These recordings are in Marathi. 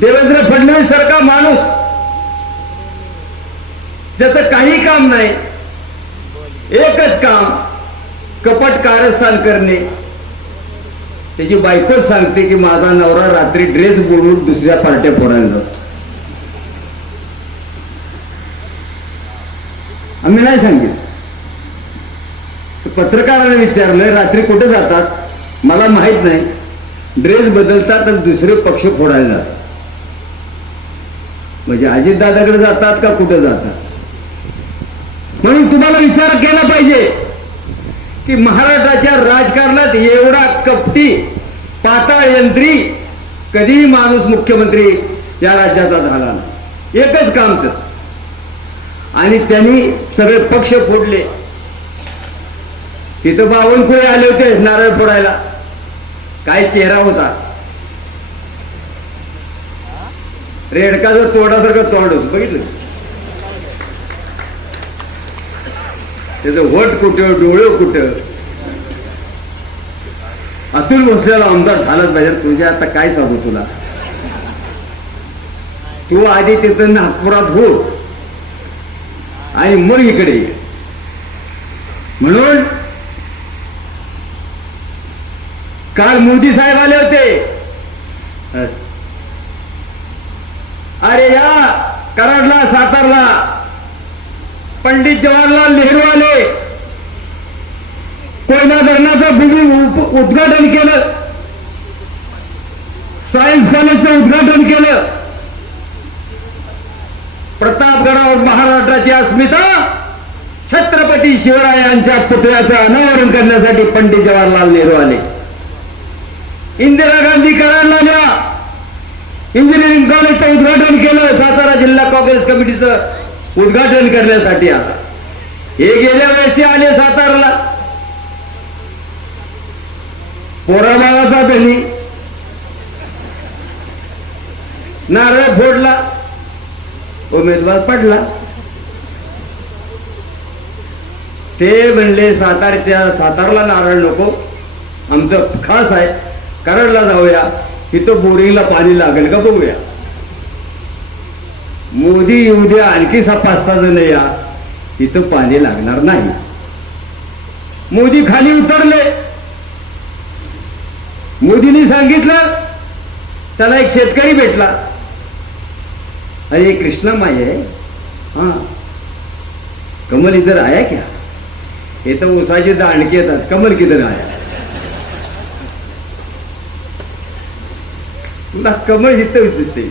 देवेंद्र फडणवीस सारखा माणूस ज्याचं काही काम नाही एकच काम कपट कारस्थान करणे. त्याची बायकोच सांगते की माझा नवरा रात्री ड्रेस बोलून दुसऱ्या पार्ट्या फोडायला जातो. आम्ही नाही सांगितलं. पत्रकाराने विचारलं रात्री कुठे जातात? मला माहीत नाही. ड्रेस बदलतात आणि दुसरे पक्ष फोडायला जातात. म्हणजे अजितदादाकडे जातात का कुठे जातात? म्हणून तुम्हाला विचार केला पाहिजे की महाराष्ट्राच्या राजकारणात एवढा कपटी पाताळयंत्री कधीही माणूस मुख्यमंत्री या राज्याचा झाला नाही. एकच काम त्याच. आणि त्यांनी सगळे पक्ष फोडले. तिथं बावनकुळे आले होते नारळ फोडायला. काय चेहरा होता. रेडकाचं तोडासारखं तोंड होत. बघितलं? त्याचं वट कुठं डोळं कुठं? अतुल भोसलेला आमदार झालाच पाहिजे. तुझ्या आता काय सांगू तुला? तू आधी तिथं नागपुरात हो. आणि मग इकडे ये. म्हणून काल मोदी साहेब आले होते. अरे या कराडला सातारला. पंडित जवाहरलाल नेहरू आले कोयना धरणाचं भूमी उद्घाटन केलं. सायन्स कॉलेजचं उद्घाटन केलं. प्रतापगडावर महाराष्ट्राची अस्मिता छत्रपती शिवरायांच्या पुतळ्याचं अनावरण करण्यासाठी पंडित जवाहरलाल नेहरू आले इंदिरा गांधी कराडला न्या. इंजिनिअरिंग कॉलेजचं उद्घाटन केलं सातारा जिल्हा काँग्रेस कमिटीचं उद्घाटन करण्यासाठी आता. हे गेल्या वेळेचे आले सातारला. पोराबाळाचा त्यांनी नारळ फोडला. उमेदवार पडला. ते म्हणले सातारच्या सातारला नारळ नको. आमचं खास आहे. कराडला जाऊया. इथं बोरिंगला पाणी लागेल का बघूया. मोदी येऊ द्या आणखी सा पाच सहा जण या. इथं पाणी लागणार नाही. मोदी खाली उतरले. मोदींनी सांगितलं त्याला एक शेतकरी भेटला. अरे कृष्ण कृष्णा माई आहे हा. कमल इधर आया क्या? हे तर उसाचे दांडके येतात. कमल किधर आया तुला कमळ इथं दिसते.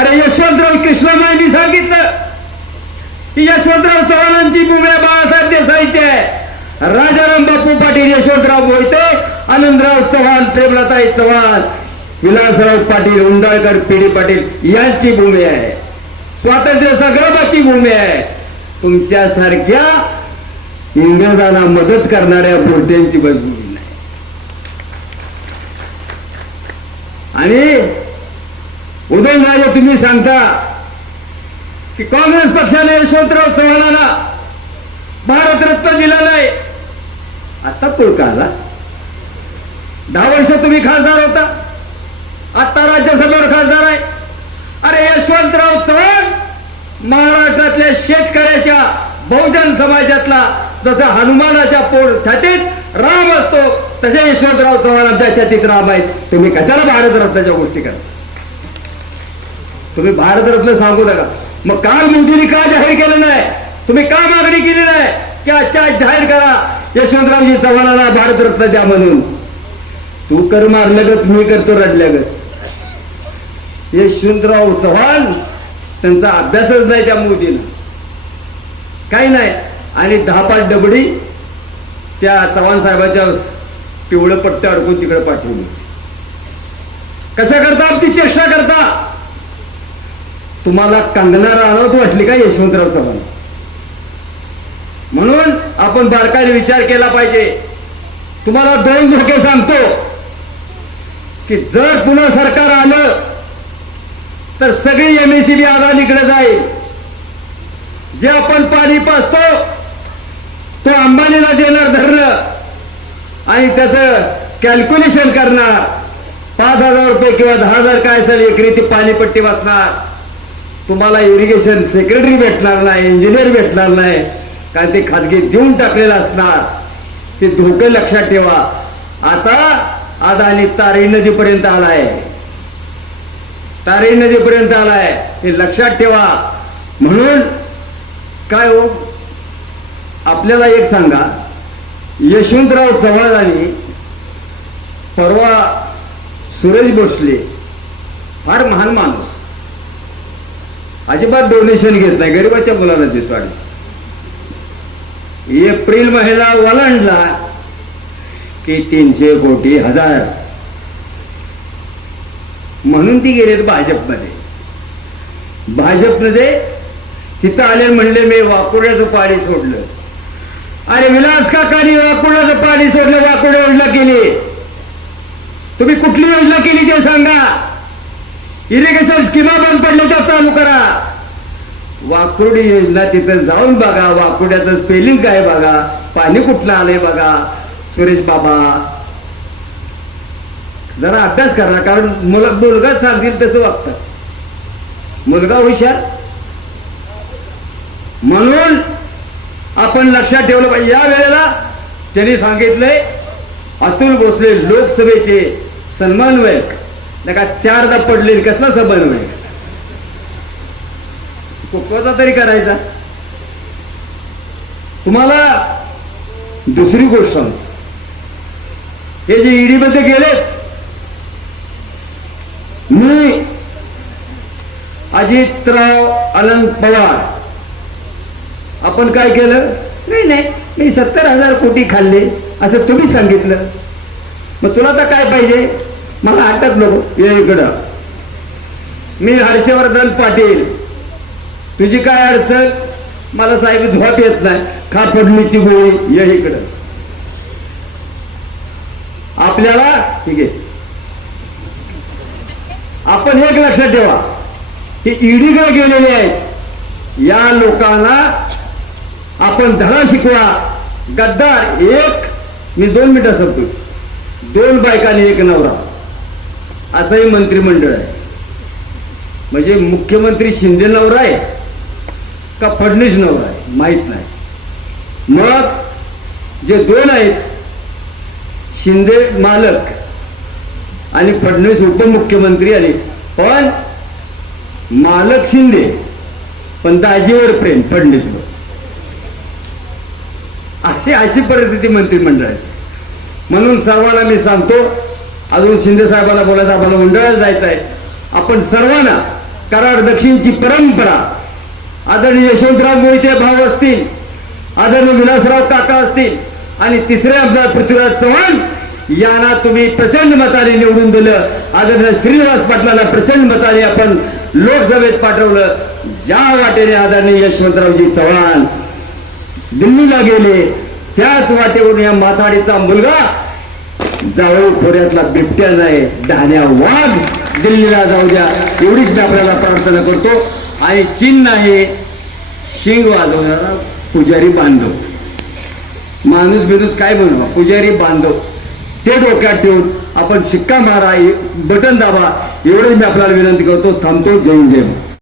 अरे यशवंतराव कृष्णमाईंनी सांगितलं की यशवंतराव चव्हाणांची भूमी बाळासाहेब देसाईची आहे. राजाराम बापू पाटील यशवंतराव मोहिते आनंदराव चव्हाण प्रेमलताई चव्हाण विलासराव पाटील उंडाळकर पिढी पाटील यांची भूमी आहे. स्वातंत्र्य संग्रामाची भूमी आहे. तुमच्यासारख्या इंग्रजांना मदत करणाऱ्या बोलट्यांची भूमी नाही आणि उदयनराजे तुम्ही सांगता की काँग्रेस पक्षाने यशवंतराव चव्हाणाला भारतरत्न दिला नाही. आता तो का आला दहा वर्ष तुम्ही खासदार होता. आता राज्यसभेवर खासदार आहे. अरे यशवंतराव चव्हाण महाराष्ट्रातल्या शेतकऱ्याच्या बहुजन समाजातला जसा हनुमानाच्या पोट छातीत राम असतो तसे यशवंतराव चव्हाण आमच्या छातीत राम आहेत. तुम्ही कशाला भारतरत्नाच्या गोष्टी करा तुम्ही भारतरत्न सांगू नका. मग काल मोदींनी का जाहीर केलं नाही? तुम्ही का मागणी केली नाही? की आजच्या जाहीर करा. यशवंतरावजी चव्हाणाला भारतरत्न द्या म्हणून. तू कर मारल्यागत मी करतो रडल्यागत यशवंतराव चव्हाण त्यांचा अभ्यासच नाही त्या मोदीनं. काही नाही. आणि दहा पाच डबडी त्या चव्हाण साहेबाच्या पिवळं पट्ट अडकून तिकडे पाठवली कसं करता? आमची चेष्टा करता. तुम्हाला कंगना राहत वाटली का यशवंतराव चव्हाण? म्हणून आपण बारकाने विचार केला पाहिजे. तुम्हाला दोन धोके सांगतो की जर पुन्हा सरकार आलं तर सगळी एमएससीबी अदानीकडे जाईल. जे आपण पाणी पाचतो तो अंबानीला देणार धरणं. आणि त्याचं कॅल्क्युलेशन करणार. पाच हजार रुपये किंवा दहा हजार काय असेल एकरी ती पाणीपट्टी बसणार. तुम्हाला इरिगेशन सेक्रेटरी भेटणार नाही इंजिनियर भेटणार नाही. कारण ते खाजगी देऊन टाकलेलं असणार. ते धोके लक्षात ठेवा. आता अदानी तारी नदीपर्यंत आलाय. तारी नदीपर्यंत आलाय. हे लक्षात ठेवा. म्हणून काय हो? आपल्याला एक सांगा. यशवंतराव चव्हाणांनी परवा सुरेश भोसले फार महान माणूस. अजिबात डोनेशन घेत नाही गरीबाच्या मुलाला देतो आणि एप्रिल महिना वलांडला की तीनशे कोटी हजार. म्हणून ती गेलेत भाजपमध्ये. भाजपमध्ये तिथं आले म्हणले मी वाकुड्याचं पाणी सोडलं. अरे विलास काकानी वाकुडाचं पाणी सोडलं वाकुड योजना केली. तुम्ही कुठली योजना केली ते सांगा. इरिगेशन स्कीमा बंद पडल्या त्या चालू करा. वाकुर्डी योजना तिथं जाऊन बघा. वाकुड्याचं स्पेलिंग काय बघा. पाणी कुठलं आलंय बघा. सुरेश बाबा. जरा अभ्यास करा कारण मुल मुलगा सांगतील तसं वागतं मुलगा हुशार. म्हणून आपण लक्षात ठेवलं पाहिजे. या वेळेला त्यांनी सांगितलंय अतुल भोसले लोकसभेचे सन्मानवयक नाही का चारदा पडले कसला समन्वय कुठवाचा तरी करायचा? तुम्हाला दुसरी गोष्ट सांगतो. हे जे ईडी मध्ये गेलेत मी अजितराव अनंत पवार आपण काय केलं? नाही नाही. मी सत्तर हजार कोटी खाल्ले असं तुम्ही सांगितलं. मग तुला तर काय पाहिजे? मला हटत नको. ये इकडं. मी हर्षवर्धन पाटील. तुझी काय अडचण? मला साहेब झोप येत नाही. खा फडणीची गोळी. ये इकडं. आपल्याला ठीक आहे. आपण एक लक्षात ठेवा. हे ईडीकडे गेलेले आहेत. या लोकांना आपण धडा शिकवा. गद्दार एक मी दोन मिनिटं सांगतो. दोन बायकाने एक नवरा. असंही मंत्रिमंडळ आहे. म्हणजे मुख्यमंत्री शिंदे नवरा आहे का फडणवीस नवरा आहे? माहीत नाही. मग जे दोन आहेत शिंदे मालक आणि फडणवीस उपमुख्यमंत्री आले पण मालक शिंदे पण दाजीवर प्रेम फडणवीस अशी अशी परिस्थिती मंत्रिमंडळाची म्हणून सर्वांना मी सांगतो अजून शिंदे साहेबांना बोलायचं आम्हाला मंडळाला जायचं आहे आपण सर्वांना कराड दक्षिणची परंपरा आदरणीय यशवंतराव मोहिते भाऊ असतील आदरणीय विलासराव काका असतील आणि तिसरे आमदार पृथ्वीराज चव्हाण यांना तुम्ही प्रचंड मताने निवडून दिलं. आदरणीय श्रीनिवास पाटलाला प्रचंड मताने आपण लोकसभेत पाठवलं. ज्या वाटेने आदरणीय यशवंतरावजी चव्हाण दिल्लीला गेले त्याच वाटेवरून या माथाडीचा मुलगा जावळी खोऱ्यातला बिबट्या जाय डहाण्या वाघ दिल्लीला जाऊ द्या. एवढीच मी आपल्याला प्रार्थना करतो. आणि चिन्ह आहे शिंग वाजवणारा पुजारी बांधव. माणूस बिनूस काय म्हणू पुजारी बांधव. ते डोक्यात ठेवून आपण शिक्का मारा बटन दाबा एवढंच मी आपल्याला विनंती करतो थांबतो जय जय